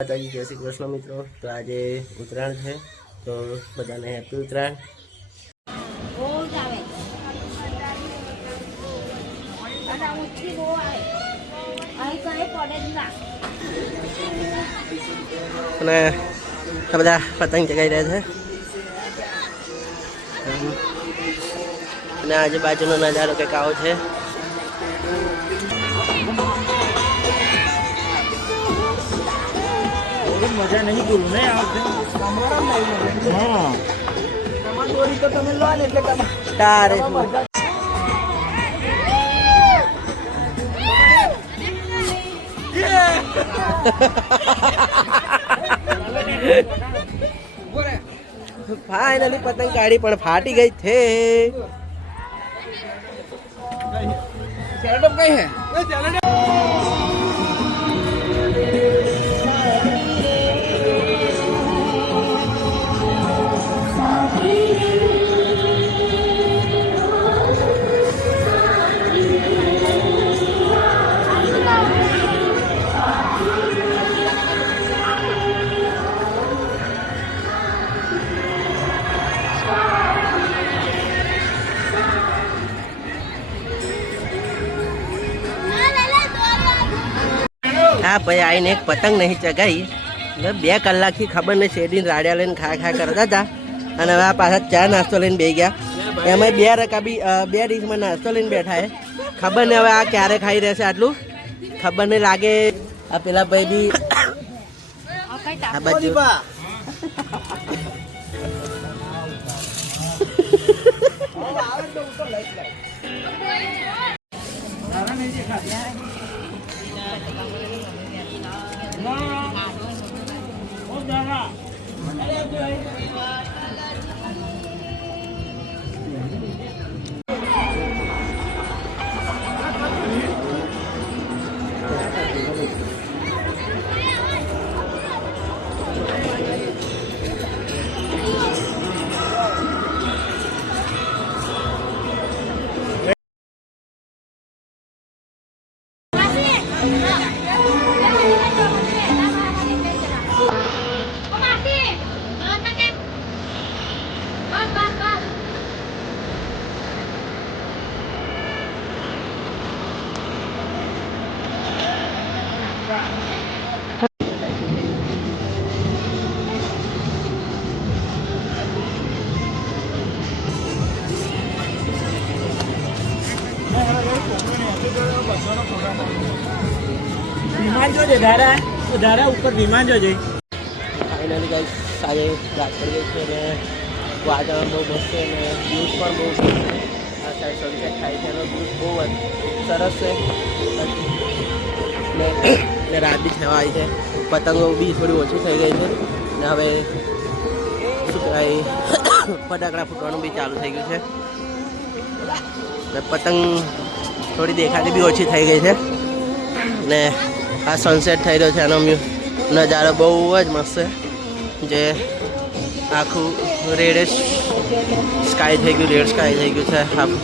માતાજી જય શ્રી કૃષ્ણ મિત્રો। તો આજે ઉત્તરાયણ છે તો બધાને હેપી ઉત્તરાયણ। અને આ બધા પતંગ ચગાવી રહ્યા છે અને આજુબાજુનો નજારો કંઈક આવો છે। मजा नहीं बोलू ने તમારા નહીં હા તમારી દોરી તો તમે લો ને એટલે તારે ફાઇનલી પતંગ કાઢી પણ ફાટી ગઈ છે। સેટઅપ કઈ હે હા ભાઈ આવીને એક પતંગ નહીં ચગાવી 2 કલાકથી ખબર નહીં શેરડીને રાડિયા લઈને ખા કરતા હતા અને હવે આ પાછા ચા નાસ્તો લઈને બેસી ગયા। એમાં 2 રકાબી 2 ડીશમાં નાસ્તો લઈને બેઠા છે। ખબર નહીં હવે આ ક્યારે ખાઈ રહેશે આટલું ખબર નહીં લાગે। આ પેલા ભાઈ બી આ બાજુ વિમાન જોજે ધારા ઉપર વિમાન જોજે। ફાઇનલી ગાઈસ આજે રાત પડી ગઈ છે અને વાતાવરણ બહુ મસ્ત છે અને વ્યૂઝ પણ બહુ મસ્ત છે। આ સાઈડ સનસેટ થાય છે એનો વ્યૂઝ બહુ સરસ છે ને રાત બી થવા આવી છે। પતંગો બી થોડી ઓછી થઈ ગઈ છે ને હવે શું કહેવાય ફટાકડા ફૂટવાનું બી ચાલુ થઈ ગયું છે ને પતંગ થોડી દેખાતી બી ઓછી થઈ ગઈ છે ને આ સનસેટ થઈ રહ્યો છે એનો નજારો બહુ જ મસ્ત છે। જે આખું રેડ સ્કાય થઈ ગયું રેડ સ્કાય થઈ ગયું છે આખું।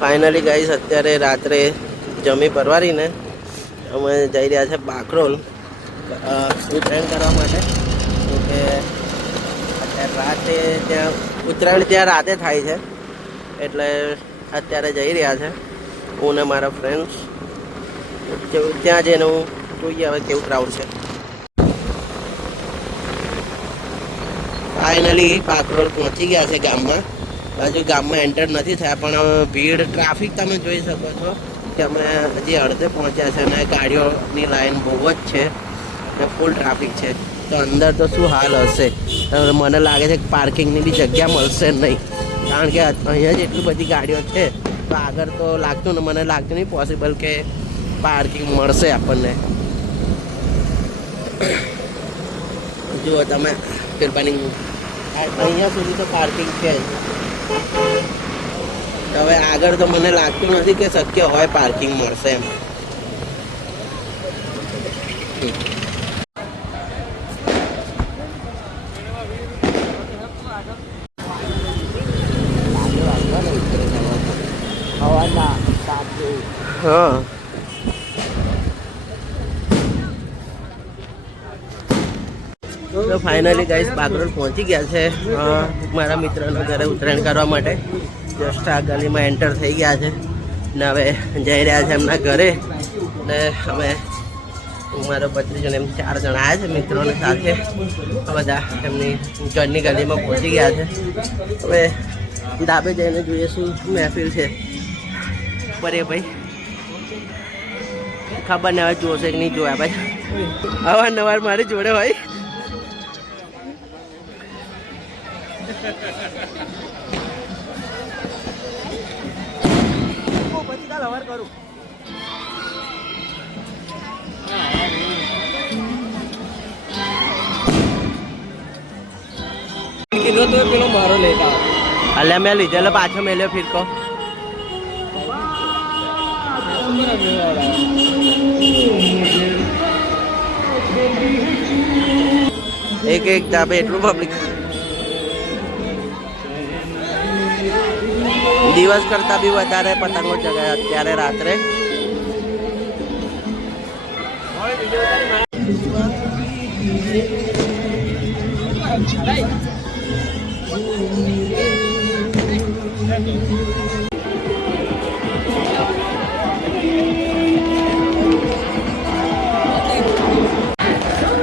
ફાઇનલી ગાઈસ અત્યારે રાત્રે જમી પરવારીને અમે જઈ રહ્યા છે બાકરોલ ઉત્તરાયણ કરવા માટે। તો કે અત્યારે રાતે ત્યાં ઉત્તરાયણ ત્યાં રાતે થાય છે એટલે અત્યારે જઈ રહ્યા છે હું ને મારા ફ્રેન્ડ્સ। ત્યાં જઈને હું જોઈએ હવે કેવું ક્રાઉડ છે। ફાઇનલી બાકરોલ પહોંચી ગયા છે ગામમાં। હજુ ગામમાં એન્ટર નથી થયા પણ ભીડ ટ્રાફિક તમે જોઈ શકો છો કે અમે હજી અડધે પહોંચ્યા છે અને ગાડીઓની લાઈન બહુ જ છે। ને ફૂલ ટ્રાફિક છે. તો અંદર તો શું હાલ હશે. મને લાગે છે કે પાર્કિંગની બી જગ્યા મળશે નહીં, કારણ કે અહીંયા જ એટલી બધી ગાડીઓ છે. તો આગળ તો લાગતું ને, મને લાગતું નહીં પોસિબલ કે પાર્કિંગ મળશે આપણને. જુઓ તમે ફિરબાની અહીંયા સુધી તો પાર્કિંગ છે જ. હવે આગળ તો મને લાગતું નથી કે શક્ય હોય પાર્કિંગ મળશે એમ. હા, તો ફાઇનલી ગાઈસ બાગરોડ પહોંચી ગયા છે મારા મિત્રના ઘરે ઉત્તરાયણ કરવા માટે. જસ્ટ આ ગલીમાં એન્ટર થઈ ગયા છે ને હવે જઈ રહ્યા છે એમના ઘરે. ને અમે મારો ભત્રીજો એમ 4 જણા આવ્યા છે મિત્રોને સાથે. બધા એમની ઘરની ગલીમાં પહોંચી ગયા છે. હવે ધાબે જઈને જોઈએ શું મહેફિલ છે. પર એ ભાઈ ખબર ને હવે જોશે કે નહીં જોયા ભાઈ. અવારનવાર મારી જોડે હોય. પેલો મારો લેતા અલ્યા મેં લીધેલો પાછો મેલ્યો ફિરકો. એક ધાબે એટલું પબ્લિક. દિવસ કરતા બી વધારે પતંગો ચગાય અત્યારે રાત્રે.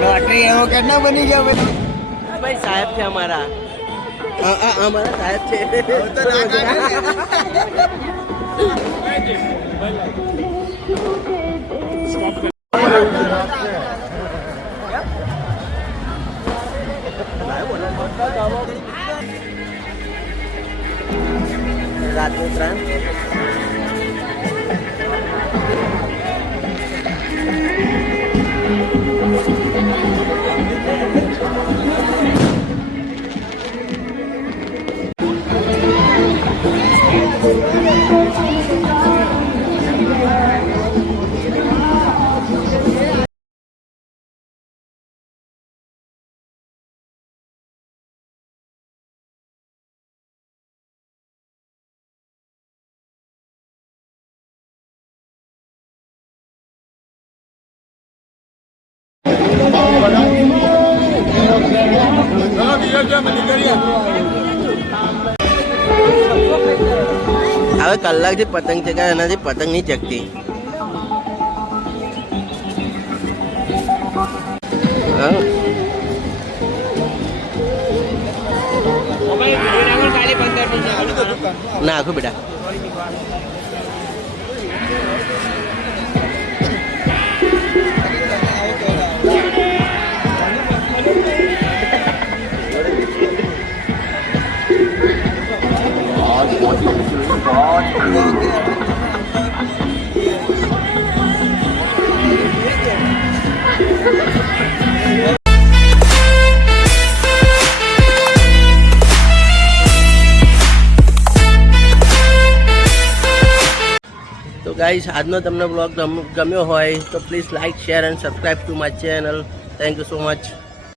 લોટરી એવો કેટલા બની ગયો ભાઈ? સાહેબ છે અમારા. અમારા સાહેબ છે. રાતનું ઉત્તરાયણ. હવે કલાકથી પતંગ ચગાવે, એનાથી પતંગ નહીં ચગતી. નાખું બેટા. તો ગાઈસ, આજનો તમને બ્લોગ ગમ્યો હોય તો please like, share and subscribe to my channel. Thank you so much.